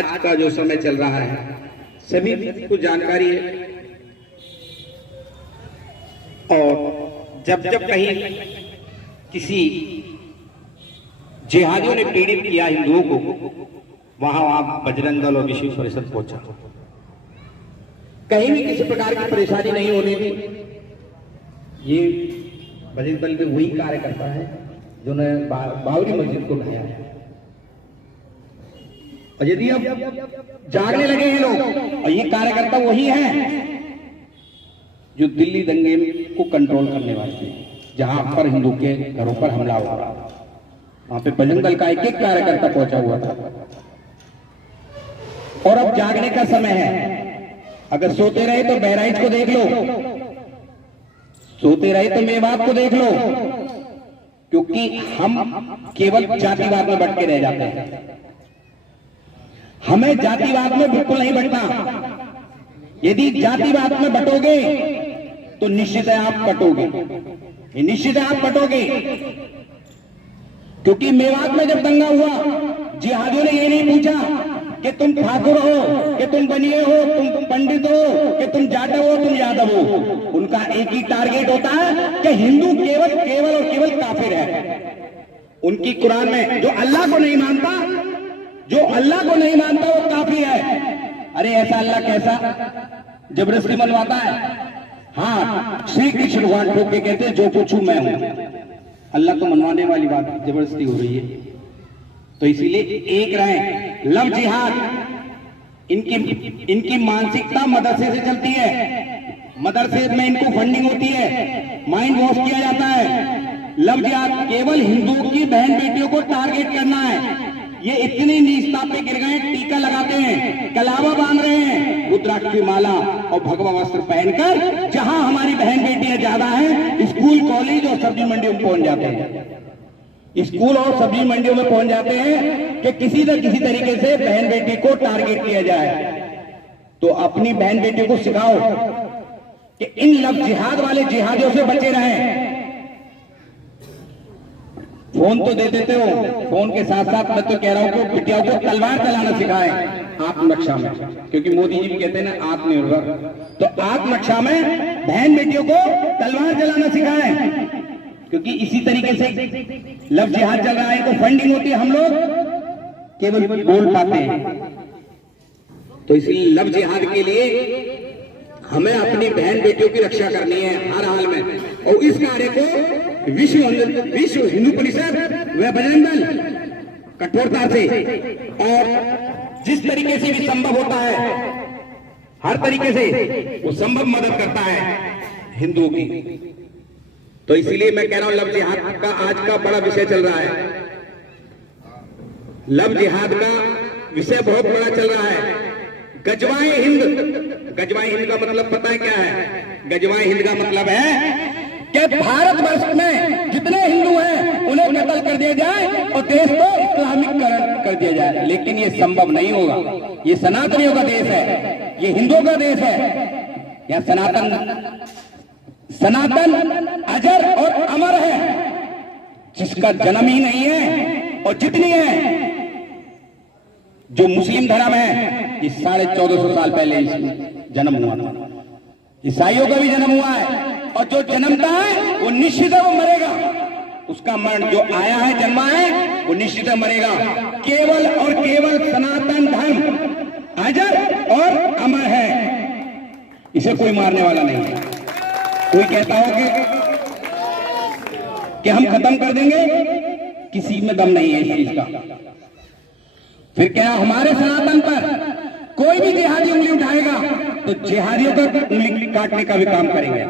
आज का जो समय चल रहा है सभी को जानकारी है। और जब जब कहीं किसी जिहादियों ने पीड़ित किया हिंदुओं को, वहां वहां बजरंग दल और विश्व परिषद पहुंचा। कहीं भी किसी प्रकार की परेशानी नहीं होने दी। ये बजरंग दल में वही कार्य करता है जिन्होंने बाबरी मस्जिद को ढाया है। और यदि अब जागने लगे हैं लोग, और ये कार्यकर्ता वही है जो दिल्ली दंगे को कंट्रोल करने वाले थे, जहां पर हिंदू के घरों पर हमला हो रहा था, वहां पे बजरंग दल का एक एक कार्यकर्ता पहुंचा हुआ था। और अब जागने का समय है। अगर सोते रहे तो बहराइच को देख लो, सोते रहे तो मेवात को देख लो, क्योंकि हम केवल जातिवाद में भटके रह जाते हैं। हमें जातिवाद में बिल्कुल नहीं बटना। यदि जातिवाद में बटोगे तो निश्चित है आप कटोगे, निश्चित है आप कटोगे। क्योंकि मेवात में जब दंगा हुआ, जिहादियों ने ये नहीं पूछा कि तुम ठाकुर हो, कि तुम बनिए हो, तुम पंडित हो, कि तुम जाटव हो, तुम यादव हो। उनका एक ही टारगेट होता है कि हिंदू केवल केवल और केवल काफिर है। उनकी कुरान में जो अल्लाह को नहीं मानता, जो अल्लाह को नहीं मानता वो काफिर है। अरे ऐसा अल्लाह कैसा जबरदस्ती मनवाता है? हाँ, श्री कृष्ण भगवान ठोक के कहते हैं जो कुछ हूं मैं हूं। अल्लाह को मनवाने वाली बात जबरदस्ती हो रही है। तो इसीलिए एक रहें, लव जिहाद। इनकी मानसिकता मदरसे से चलती है, मदरसे में इनको फंडिंग होती है, माइंड वॉश किया जाता है। लव जिहाद केवल हिंदुओं की बहन बेटियों को टारगेट करना है। ये इतनी नीचता पे गिर गए, टीका लगाते हैं, कलावा बांध रहे हैं, रुद्राक्ष की माला और भगवा वस्त्र पहनकर जहां हमारी बहन बेटियां ज्यादा हैं, स्कूल कॉलेज और सब्जी मंडियों में पहुंच जाते हैं। स्कूल और सब्जी मंडियों में पहुंच जाते हैं कि किसी न किसी तरीके से बहन बेटी को टारगेट किया जाए। तो अपनी बहन बेटी को सिखाओ कि इन लव जिहाद वाले जिहादियों से बचे रहें। फोन तो दे देते हो, फोन के साथ साथ मैं तो कह रहा हूं कि बिटियाओं को तलवार चलाना सिखाएं आत्मरक्षा में, क्योंकि मोदी जी भी कहते हैं ना आत्मनिर्भर। तो आत्मरक्षा में बहन बेटियों को तलवार चलाना सिखाएं, क्योंकि इसी तरीके से लव जिहाद चल रहा है। तो फंडिंग होती है, हम लोग केवल बोल पाते हैं। तो इसलिए लव जिहाद के लिए हमें अपनी बहन बेटियों की रक्षा करनी है हर हाल में। और इस कार्य को विश्व हिंदू परिषद व बजरंग दल कठोरता से और जिस तरीके से भी संभव होता है, हर तरीके से वो संभव मदद करता है हिंदुओं की। तो इसीलिए मैं कह रहा हूं लव जिहाद का आज का बड़ा विषय चल रहा है। लव जिहाद का विषय बहुत बड़ा चल रहा है। गजवाए हिंद, गजवाए हिंद का मतलब पता है क्या है? गजवाए हिंद का मतलब है कि भारतवर्ष में जितने हिंदू हैं उन्हें कत्ल कर दिया जाए और देश को इस्लामिकरण कर दिया जाए। लेकिन ये संभव नहीं होगा। ये सनातनियों का देश है, ये हिंदुओं का देश है। यह सनातन अजर और अमर है, जिसका जन्म ही नहीं है। और जितनी है जो मुस्लिम धर्म है, ये 1450 साल पहले इसमें जन्म हुआ था। ईसाइयों का भी जन्म हुआ है, और जो जन्मता है वो निश्चित है वो मरेगा। उसका मरण जो आया है, जन्मा है, वो निश्चित है मरेगा। केवल और केवल सनातन धर्म अजर और अमर है, इसे कोई मारने वाला नहीं है। कोई कहता हो कि हम खत्म कर देंगे, किसी में दम नहीं है इस चीज का। फिर क्या हमारे सनातन पर कोई भी जिहादी उंगली उठाएगा तो जिहादियों का उंगली काटने का भी काम करेंगे।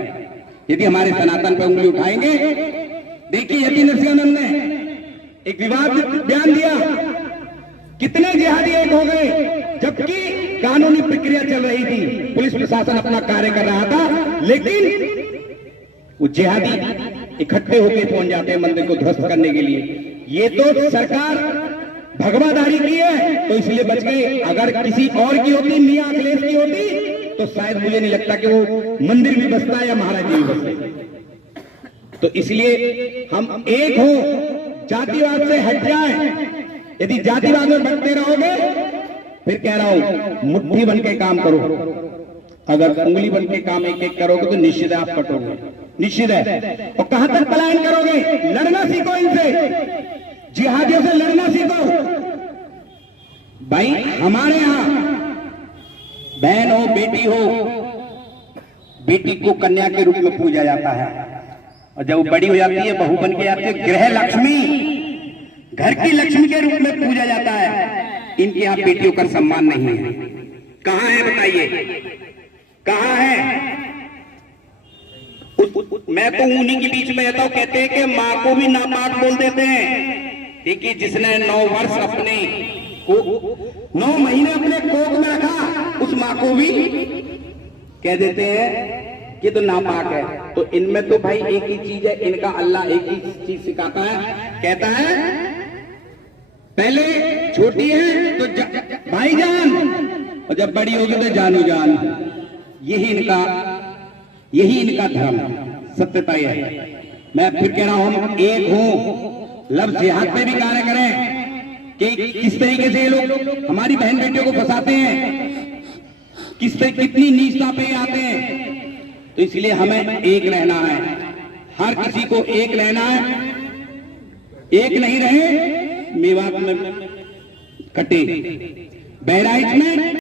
यदि हमारे सनातन पर उंगली उठाएंगे, देखिए यति नरसिंहानंद ने एक विवाद बयान दिया, कितने जिहादी एक हो गए, जबकि कानूनी प्रक्रिया चल रही थी, पुलिस प्रशासन अपना कार्य कर रहा था, लेकिन वो जिहादी इकट्ठे होकर पहुंच जाते हैं मंदिर को ध्वस्त करने के लिए। ये तो सरकार भगवादारी की है, तो इसलिए बच गए। अगर किसी और की होती, मियां अखिलेश की होती, तो शायद मुझे नहीं लगता कि वो मंदिर भी बसता है या महाराज जी भी बसते। तो इसलिए हम एक हो, जातिवाद से हट जाए। यदि जातिवाद में बढ़ते रहोगे फिर कह रहा हूं मुट्ठी बन के काम करो, अगर उंगली बन के काम एक एक करोगे तो निश्चित है आप कटोगे, निश्चित है। और कहां तक पलायन करोगे? लड़ना सीखो इनसे, जिहादियों से लड़ना सीखो। भाई हमारे यहां बहन हो बेटी हो, बेटी को कन्या के रूप में पूजा जाता है, और जब वो बड़ी हो जाती है बहू बन के आती है, गृह लक्ष्मी, घर की लक्ष्मी के रूप में पूजा जाता है। इनके यहाँ बेटियों का सम्मान नहीं है। कहां है बताइए, कहां है? मैं तो उन्हीं के बीच में रहता हूं, कहते हैं कि मां को भी नापाक बोल देते हैं। देखिए जिसने 9 वर्ष अपने 9 महीने अपने कोख में रखा, उस मां को भी कह देते हैं कि तो नापाक है। तो इनमें तो भाई एक ही चीज है, इनका अल्लाह एक ही चीज सिखाता है, कहता है पहले छोटी है तो भाईजान, और जब बड़ी होगी तो जानू जान। यही इनका धर्म है, सत्यता यह है। मैं फिर कह रहा हूं हम एक हूं, लफ्ज़ जिहाद पे भी कार्य करें कि किस तरीके से ये लोग हमारी बहन बेटियों को फंसाते हैं, कितनी नीचता पे आते हैं। तो इसलिए हमें एक रहना है, हर किसी को एक रहना है। एक नहीं रहे मेवात में कटे, बहराइच में